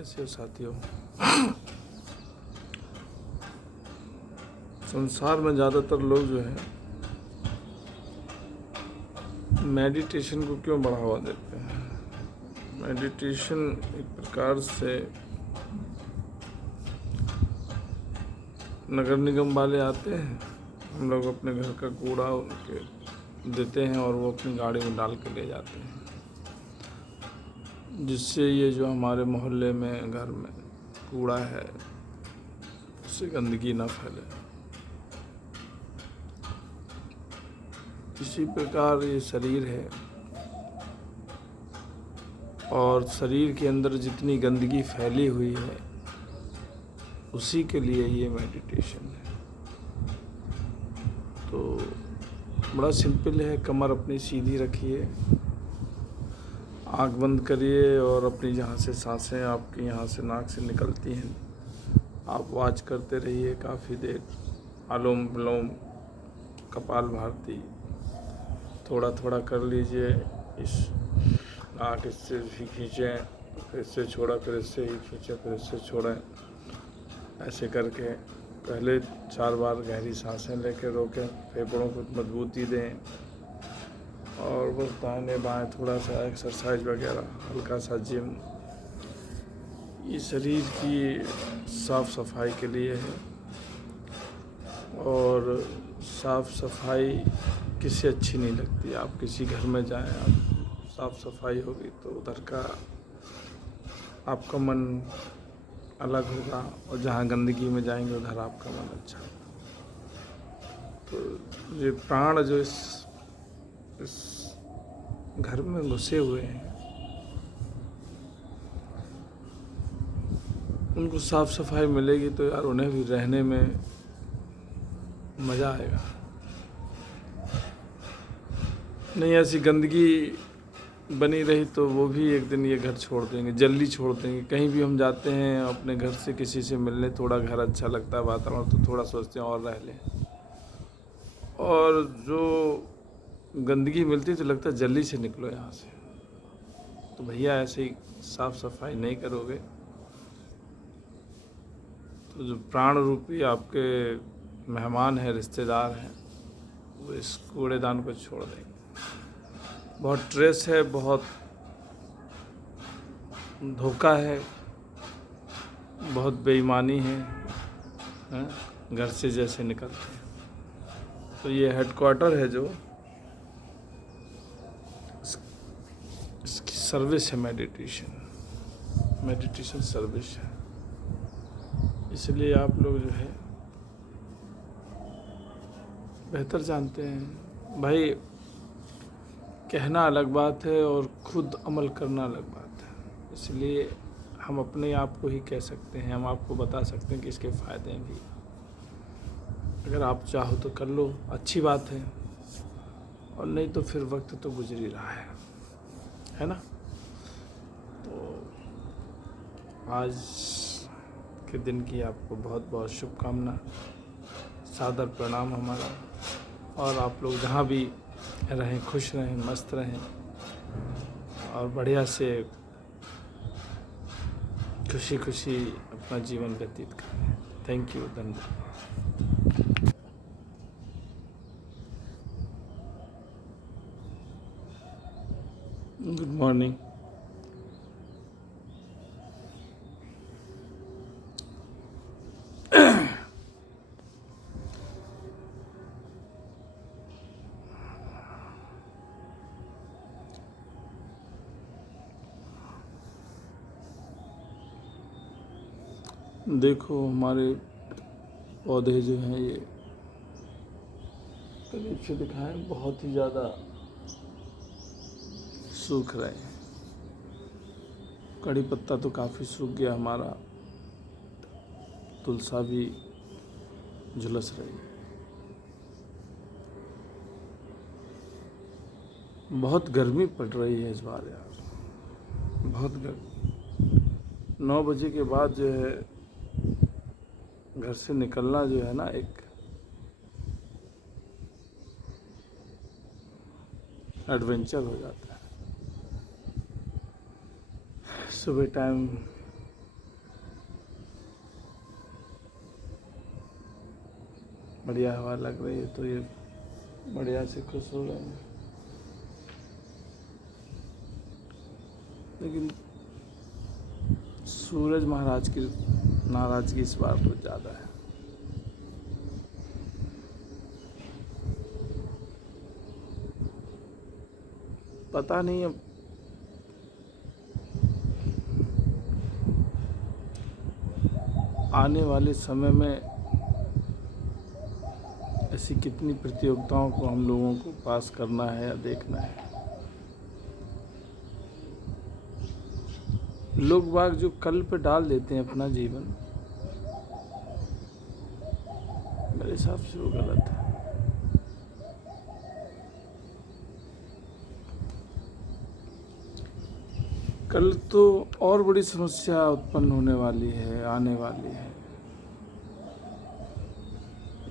कैसे हो साथियों। संसार में ज़्यादातर लोग जो है मेडिटेशन को क्यों बढ़ावा देते हैं। मेडिटेशन एक प्रकार से नगर निगम वाले आते हैं, हम लोग अपने घर का कूड़ा उनके देते हैं और वो अपनी गाड़ी में डाल के ले जाते हैं, जिससे ये जो हमारे मोहल्ले में घर में कूड़ा है उससे गंदगी ना फैले। इसी प्रकार ये शरीर है और शरीर के अंदर जितनी गंदगी फैली हुई है उसी के लिए ये मेडिटेशन है। तो बड़ा सिंपल है, कमर अपनी सीधी रखिए, आँख बंद करिए और अपनी जहाँ से सांसें आपकी यहाँ से नाक से निकलती हैं आप वॉच करते रहिए काफ़ी देर। अनुलोम विलोम, कपाल भारती थोड़ा थोड़ा कर लीजिए। इस नाक इससे भी खींचें, फिर इससे छोड़ा, फिर इससे ही खींचें, फिर इससे छोड़ें। ऐसे करके पहले 4 बार गहरी सांसें लेकर रोकें, फेफड़ों को मजबूती दें और बस दाहिने बाएं थोड़ा सा एक्सरसाइज वगैरह, हल्का सा जिम। ये शरीर की साफ़ सफाई के लिए है और साफ़ सफाई किसी अच्छी नहीं लगती। आप किसी घर में जाएं, आप साफ़ सफाई होगी तो उधर का आपका मन अलग होगा और जहाँ गंदगी में जाएंगे उधर आपका मन अच्छा होगा। तो ये प्राण जो इस घर में घुसे हुए हैं उनको साफ़ सफाई मिलेगी तो यार उन्हें भी रहने में मज़ा आएगा। नहीं ऐसी गंदगी बनी रही तो वो भी एक दिन ये घर छोड़ देंगे, जल्दी छोड़ देंगे। कहीं भी हम जाते हैं अपने घर से किसी से मिलने, थोड़ा घर अच्छा लगता है वातावरण, तो थोड़ा सोचते हैं और रह लें, और जो गंदगी मिलती तो लगता है जल्दी से निकलो यहाँ से। तो भैया ऐसे ही साफ़ सफाई नहीं करोगे तो जो प्राण रूपी आपके मेहमान हैं, रिश्तेदार हैं, वो इस कूड़ेदान को छोड़ देंगे। बहुत स्ट्रेस है, बहुत धोखा है, बहुत बेईमानी है, घर से जैसे निकलते हैं। तो ये हेडक्वार्टर है जो इसकी सर्विस है, मेडिटेशन सर्विस है। इसलिए आप लोग जो है बेहतर जानते हैं। भाई कहना अलग बात है और खुद अमल करना अलग बात है। इसलिए हम अपने आप को ही कह सकते हैं, हम आपको बता सकते हैं कि इसके फ़ायदे भी। अगर आप चाहो तो कर लो, अच्छी बात है, और नहीं तो फिर वक्त तो गुजर ही रहा है ना। तो आज के दिन की आपको बहुत बहुत शुभकामना, सादर प्रणाम हमारा। और आप लोग जहाँ भी रहें खुश रहें, मस्त रहें और बढ़िया से खुशी खुशी अपना जीवन व्यतीत करें। थैंक यू, धन्यवाद। Good morning. देखो हमारे पौधे जो हैं ये करीब से दिखाएं, बहुत ही ज़्यादा सूख रहे हैं। कड़ी पत्ता तो काफ़ी सूख गया हमारा, तुलसा भी झुलस रही है। बहुत गर्मी पड़ रही है इस बार यार, बहुत गर्मी। 9 बजे के बाद जो है घर से निकलना जो है ना एक एडवेंचर हो जाता है। सुबह टाइम बढ़िया हवा लग रही है तो ये बढ़िया से खुश हो रहे हैं। लेकिन सूरज महाराज की नाराजगी इस बार कुछ ज़्यादा है। पता नहीं अब आने वाले समय में ऐसी कितनी प्रतियोगिताओं को हम लोगों को पास करना है या देखना है। लोग बाग जो कल पे डाल देते हैं अपना जीवन, मेरे हिसाब से वो गलत है। कल तो और बड़ी समस्या उत्पन्न होने वाली है, आने वाली है।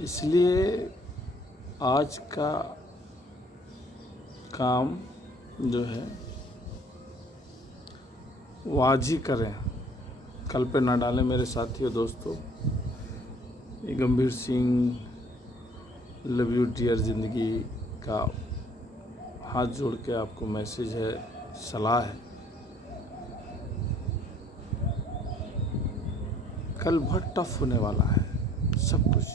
इसलिए आज का काम जो है वो आज ही करें, कल पे ना डालें। मेरे साथियों दोस्तों, ये गंभीर सिंह लव यू डियर ज़िंदगी का हाथ जोड़ के आपको मैसेज है, सलाह है। कल बहुत टफ होने वाला है सब कुछ।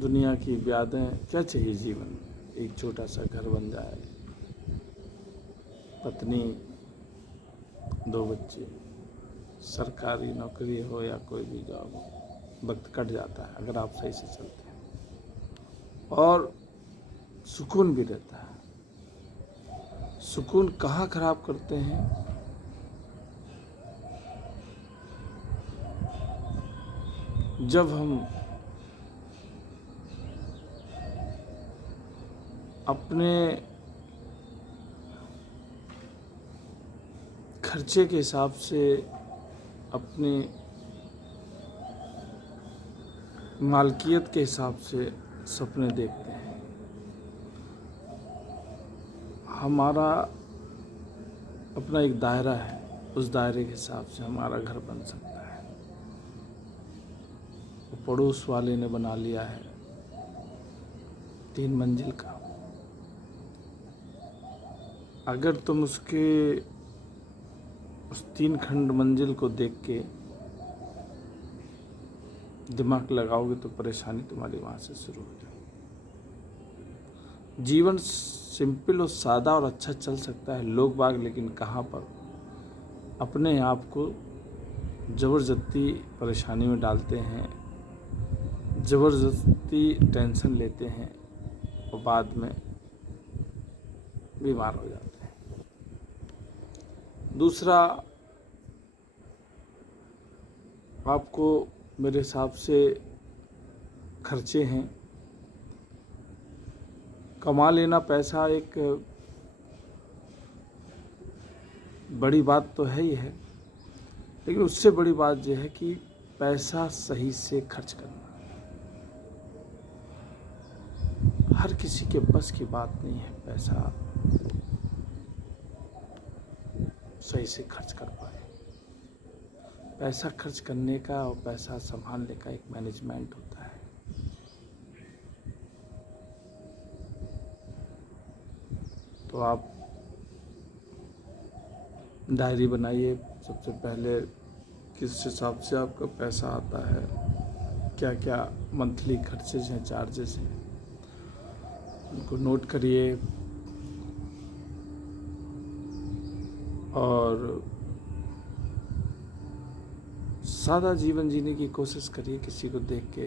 दुनिया की यादें क्या चाहिए जीवन में, एक छोटा सा घर बन जाए, पत्नी, 2 बच्चे, सरकारी नौकरी हो या कोई भी जॉब हो, वक्त कट जाता है अगर आप सही से चलते हैं, और सुकून भी रहता है। सुकून कहाँ खराब करते हैं? जब हम अपने खर्चे के हिसाब से अपनी मालकियत के हिसाब से सपने देखते हैं। हमारा अपना एक दायरा है, उस दायरे के हिसाब से हमारा घर बन सकता है। पड़ोस वाले ने बना लिया है 3 मंजिल का, अगर तुम उसके उस 3 खंड मंजिल को देख के दिमाग लगाओगे तो परेशानी तुम्हारी वहाँ से शुरू हो जाएगी। जीवन सिंपल और सादा और अच्छा चल सकता है, लोग बाग लेकिन कहाँ पर अपने आप को ज़बरदस्ती परेशानी में डालते हैं, ज़बरदस्ती टेंशन लेते हैं और बाद में बीमार हो जाते हैं। दूसरा, आपको मेरे हिसाब से खर्चे हैं। कमा लेना पैसा एक बड़ी बात तो है ही है, लेकिन उससे बड़ी बात यह है कि पैसा सही से खर्च करना। हर किसी के बस की बात नहीं है पैसा सही से खर्च कर पाए। पैसा खर्च करने का और पैसा संभालने का एक मैनेजमेंट होता है। तो आप डायरी बनाइए सबसे पहले, किस हिसाब से आपका पैसा आता है, क्या क्या मंथली खर्चेज हैं, चार्जेस हैं, उनको नोट करिए। और सादा जीवन जीने की कोशिश करिए किसी को देख के।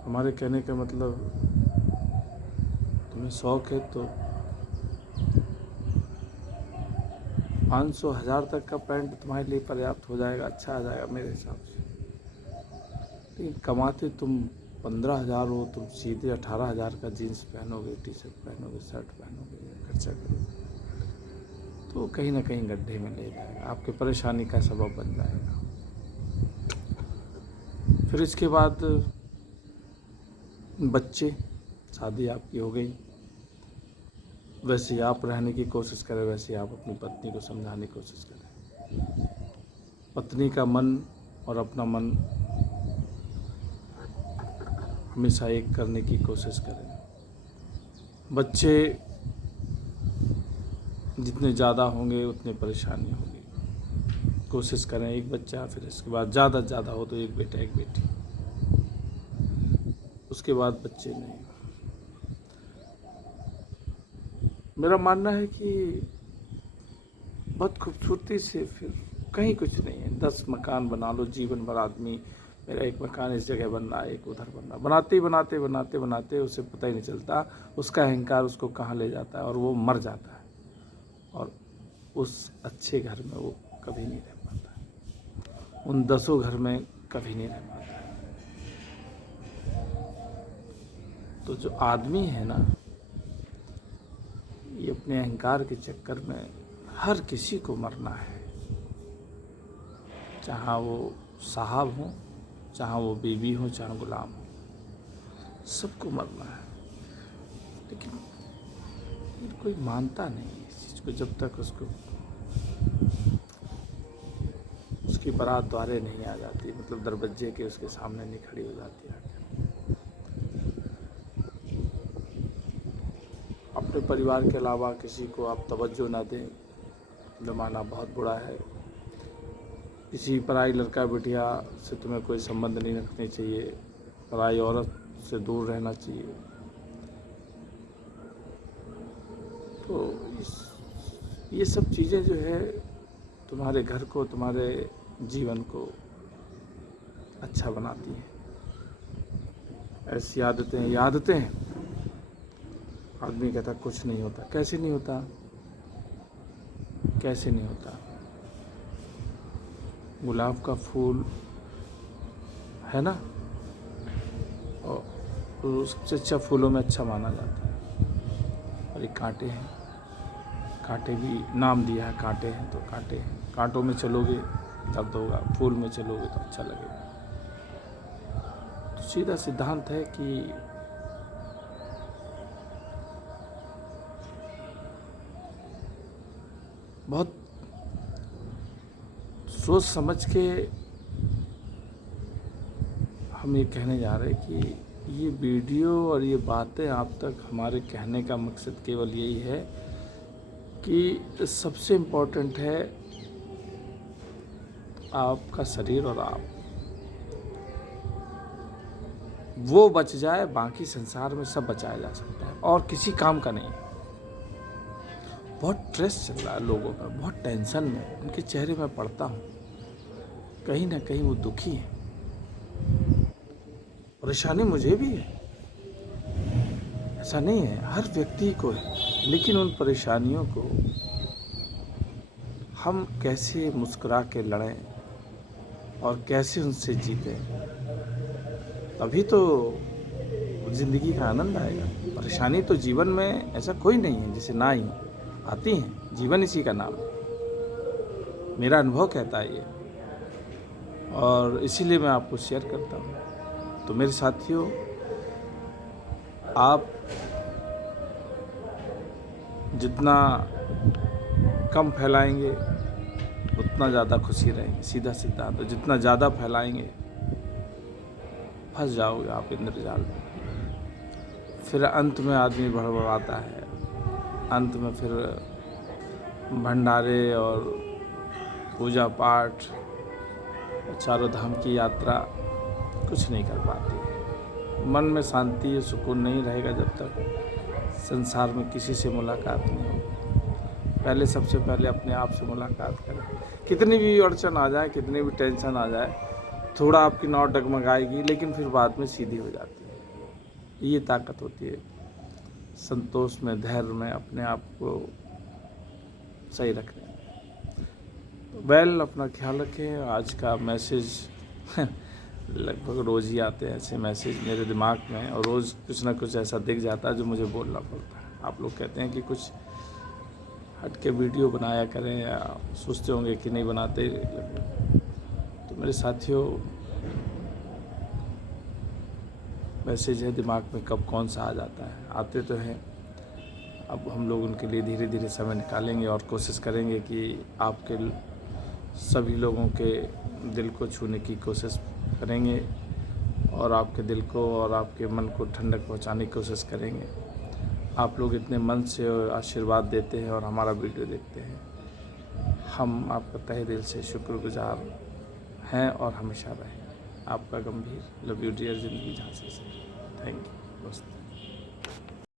हमारे कहने का मतलब, तुम्हें शौक है तो 500-1000 तक का पैंट तुम्हारे लिए पर्याप्त हो जाएगा, अच्छा आ जाएगा मेरे हिसाब से। लेकिन कमाते तुम 15,000 हो, तुम सीधे 18,000 का जीन्स पहनोगे, टी शर्ट पहनोगे, शर्ट पहनोगे, खर्चा करोगे तो कहीं ना कहीं गड्ढे में ले जाएगा, आपकी परेशानी का सबब बन जाएगा। फिर इसके बाद बच्चे, शादी आपकी हो गई, वैसे ही आप रहने की कोशिश करें, वैसे ही आप अपनी पत्नी को समझाने की कोशिश करें। पत्नी का मन और अपना मन हमेशा एक करने की कोशिश करें। बच्चे जितने ज़्यादा होंगे उतनी परेशानी होगी। कोशिश करें एक बच्चा, फिर इसके बाद ज़्यादा से ज़्यादा हो तो एक बेटा एक बेटी, उसके बाद बच्चे नहीं। मेरा मानना है कि बहुत खूबसूरती से फिर कहीं कुछ नहीं है। 10 मकान बना लो जीवन भर, आदमी मेरा एक मकान इस जगह बन रहा है, एक उधर बन रहा है, बनाते उसे पता ही नहीं चलता उसका अहंकार उसको कहाँ ले जाता है और वो मर जाता है और उस अच्छे घर में वो कभी नहीं रह पाता, उन 10 घर में कभी नहीं रह पाता। तो जो आदमी है ना, ये अपने अहंकार के चक्कर में हर किसी को मरना है, चाहे वो साहब हो, चाहे वो बीवी हो, चाहे गुलाम हो, सबको मरना है। लेकिन कोई मानता नहीं है इस चीज़ को, जब तक उसकी बारात द्वारे नहीं आ जाती, मतलब दरवाजे के उसके सामने नहीं खड़ी हो जाती है। अपने परिवार के अलावा किसी को आप तवज्जो ना दें, ज़माना बहुत बुरा है। किसी पराई लड़का बिटिया से तुम्हें कोई संबंध नहीं रखने चाहिए, पराई औरत से दूर रहना चाहिए। तो ये सब चीज़ें जो है तुम्हारे घर को, तुम्हारे जीवन को अच्छा बनाती हैं। ऐसी आदतें आदमी कहता कुछ नहीं होता। कैसे नहीं होता? गुलाब का फूल है ना, और सबसे अच्छा फूलों में अच्छा माना जाता है। और ये कांटे हैं, कांटे भी नाम दिया है, कांटे हैं तो कांटे हैं। कांटों में चलोगे दर्द होगा, फूल में चलोगे तो अच्छा लगेगा। तो सीधा सिद्धांत है कि बहुत सोच समझ के हम ये कहने जा रहे हैं कि ये वीडियो और ये बातें आप तक हमारे कहने का मकसद केवल यही है कि सबसे इम्पोर्टेंट है आपका शरीर और आप, वो बच जाए, बाकी संसार में सब बचाया जा सकता है और किसी काम का नहीं। बहुत स्ट्रेस चल रहा है लोगों का, बहुत टेंशन में, उनके चेहरे में पड़ता हूँ, कहीं ना कहीं वो दुखी है। परेशानी मुझे भी है, ऐसा नहीं है, हर व्यक्ति को है। लेकिन उन परेशानियों को हम कैसे मुस्कुरा के लड़ें और कैसे उनसे जीतें, तभी तो ज़िंदगी का आनंद आएगा। परेशानी तो जीवन में ऐसा कोई नहीं है जिसे ना ही आती हैं, जीवन इसी का नाम है। मेरा अनुभव कहता है ये, और इसीलिए मैं आपको शेयर करता हूँ। तो मेरे साथियों, आप जितना कम फैलाएंगे उतना ज़्यादा खुशी रहेंगे, सीधा सिद्धांत। तो जितना ज़्यादा फैलाएंगे फंस जाओगे आप इंद्रजाल में। फिर अंत में आदमी भड़बड़ाता है, अंत में फिर भंडारे और पूजा पाठ, चारों धाम की यात्रा कुछ नहीं कर पाती। मन में शांति सुकून नहीं रहेगा जब तक संसार में किसी से मुलाकात नहीं होगी। पहले सबसे पहले अपने आप से मुलाकात करें। कितनी भी अड़चन आ जाए, कितनी भी टेंशन आ जाए, थोड़ा आपकी नाव डगमगाएगी, लेकिन फिर बाद में सीधी हो जाती है। ये ताकत होती है संतोष में, धैर्य में, अपने आप को सही रखने में। अपना ख्याल रखें। आज का मैसेज लगभग रोज़ ही आते हैं ऐसे मैसेज मेरे दिमाग में, और रोज़ कुछ ना कुछ ऐसा दिख जाता है जो मुझे बोलना पड़ता है। आप लोग कहते हैं कि कुछ हट के वीडियो बनाया करें, या सोचते होंगे कि नहीं बनाते। तो मेरे साथियों, मैसेज है दिमाग में, कब कौन सा आ जाता है, आते तो हैं। अब हम लोग उनके लिए धीरे धीरे समय निकालेंगे और कोशिश करेंगे कि आपके सभी लोगों के दिल को छूने की कोशिश करेंगे और आपके दिल को और आपके मन को ठंडक पहुंचाने की कोशिश करेंगे। आप लोग इतने मन से आशीर्वाद देते हैं और हमारा वीडियो देखते हैं, हम आपका तहे दिल से शुक्रगुजार हैं और हमेशा रहें। आपका गंभीर। लव यू डियर, ज़िंदगी झांसी से। थैंक यू दोस्त।